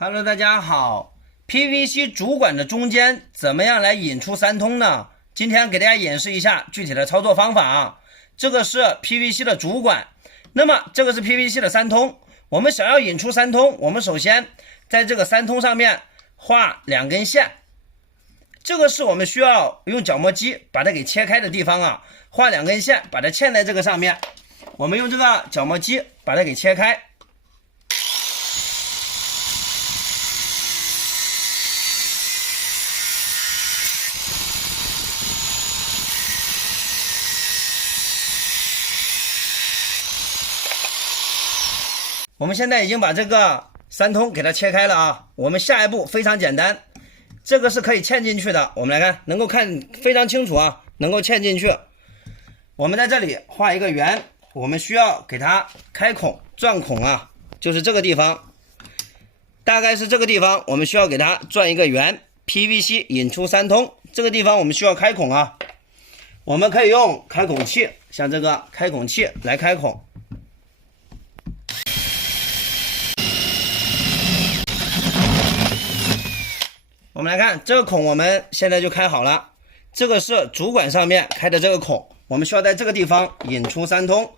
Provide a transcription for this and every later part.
Hello， 大家好。PVC 主管的中间怎么样来引出三通呢？今天给大家演示一下具体的操作方法啊。这个是 PVC 的主管，那么这个是 PVC 的三通。我们想要引出三通，我们首先在这个三通上面画两根线，这个是我们需要用角磨机把它给切开的地方啊。画两根线，把它嵌在这个上面，我们用这个角磨机把它给切开。我们现在已经把这个三通给它切开了啊。我们下一步非常简单，这个是可以嵌进去的。我们来看，能够看非常清楚啊，能够嵌进去。我们在这里画一个圆，我们需要给它开孔、钻孔啊，就是这个地方，大概是这个地方，我们需要给它转一个圆。PVC 引出三通，这个地方我们需要开孔啊。我们可以用开孔器，像这个开孔器来开孔。我们来看这个孔，我们现在就开好了。这个是主管上面开的这个孔，我们需要在这个地方引出三通。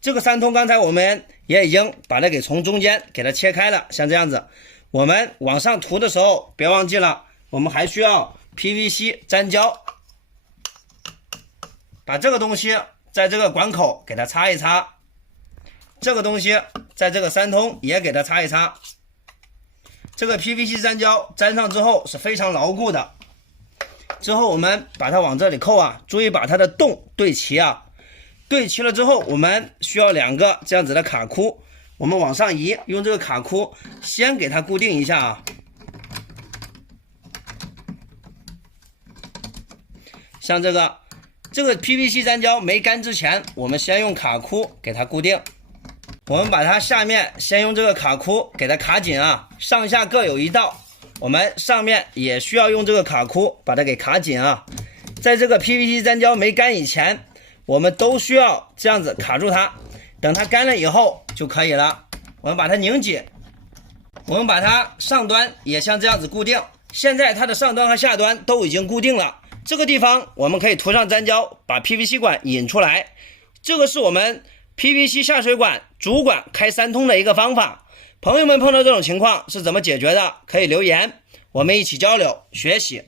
这个三通刚才我们也已经把它给从中间给它切开了，像这样子。我们往上涂的时候别忘记了，我们还需要 PVC 粘胶，把这个东西在这个管口给它擦一擦，这个东西在这个三通也给它擦一擦。这个 PVC 粘胶粘上之后是非常牢固的，之后我们把它往这里扣啊，注意把它的洞对齐啊。对齐了之后，我们需要两个这样子的卡箍，我们往上移，用这个卡箍先给它固定一下啊。像这个 PVC 粘胶没干之前，我们先用卡箍给它固定。我们把它下面先用这个卡箍给它卡紧啊，上下各有一道，我们上面也需要用这个卡箍把它给卡紧啊。在这个 PVC 粘胶没干以前，我们都需要这样子卡住它，等它干了以后就可以了。我们把它拧紧，我们把它上端也像这样子固定。现在它的上端和下端都已经固定了，这个地方我们可以涂上粘胶，把 PVC 管引出来。这个是我们 PVC 下水管主管开三通的一个方法。朋友们碰到这种情况是怎么解决的？可以留言，我们一起交流学习。